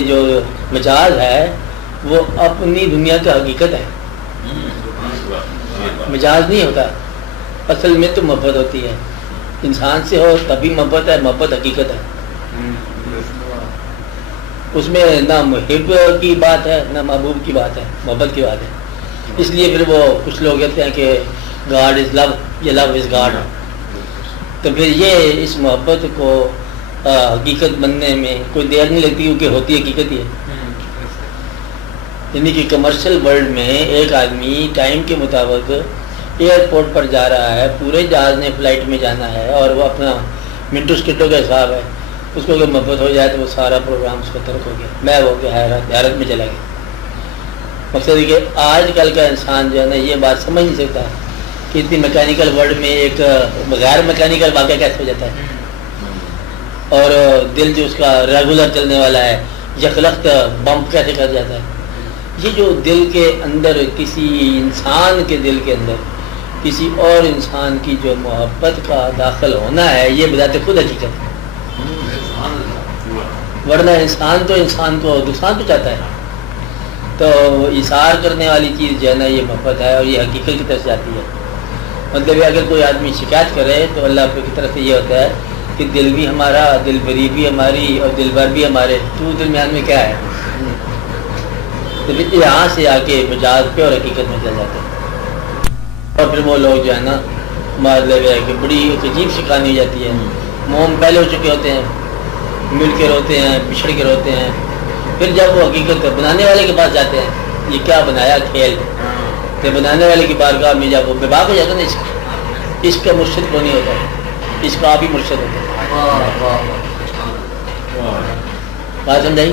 جو مجاز ہے وہ اپنی دنیا کا حقیقت ہے، مجاز نہیں ہوتا، اصل میں تو محبت ہوتی ہے، انسان سے ہو تبھی محبت ہے، محبت حقیقت ہے، اس میں نہ محب کی بات ہے نہ محبوب کی بات ہے، محبت کی بات ہے۔ اس لیے پھر وہ کچھ لوگ کہتے ہیں کہ گاڈ از لو، یہ لو از گاڈ، تو پھر یہ اس محبت کو حقیقت بننے میں کوئی دیر نہیں لگتی کیونکہ ہوتی حقیقت ہی ہے۔ یعنی کہ کمرشل ورلڈ میں ایک آدمی ٹائم کے مطابق ایئرپورٹ پر جا رہا ہے، پورے جہاز نے فلائٹ میں جانا ہے اور وہ اپنا منٹو سکٹوں کا حساب ہے، اس کو اگر محبت ہو جائے تو وہ سارا پروگرام اس کو ترک ہو گیا، میں ہو گیا حیرت میں چلا گیا۔ مقصد ہے کہ آج کل کا انسان جو ہے نا یہ بات سمجھ نہیں سکتا کہ اتنی میکینیکل ورلڈ میں ایک غیر میکینیکل واقعہ کیسے ہو جاتا ہے، اور دل جو اس کا ریگولر چلنے والا ہے یکلخت بمپ کیسے کر جاتا ہے۔ یہ جو دل کے اندر کسی انسان کے دل کے اندر کسی اور انسان کی جو محبت کا داخل ہونا ہے یہ بذات خود حقیقت ہے، ورنہ انسان تو انسان کو نقصان پہنچاتا ہے۔ تو اثار کرنے والی چیز جو ہے نا یہ محبت ہے اور یہ حقیقت کی طرف جاتی ہے۔ مطلب اگر کوئی آدمی شکایت کرے تو اللہ کی طرف سے یہ ہوتا ہے کہ دل بھی ہمارا، دل بری بھی ہماری اور دل بر بھی ہمارے، تو درمیان میں کیا ہے؟ تو پھر یہاں سے آ کے مجاز پہ اور حقیقت میں چل جاتے ہیں، اور پھر وہ لوگ جو ہے نا مطلب ہے کہ بڑی عجیب سی کہانی ہو جاتی ہے، موم پہلے ہو چکے ہوتے ہیں، مل کے روتے ہیں، بچھڑ کے روتے ہیں، پھر جب وہ حقیقت بنانے والے کے پاس جاتے ہیں، یہ کیا بنایا کھیل، کہ بنانے والے کی بارگاہ میں جب وہ بے باک ہو جاتا ہے نا، اس کا مرشد کو نہیں ہوتا، اس کا آپ ہی مرشد ہوتا ہے۔ بات سمجھائی؟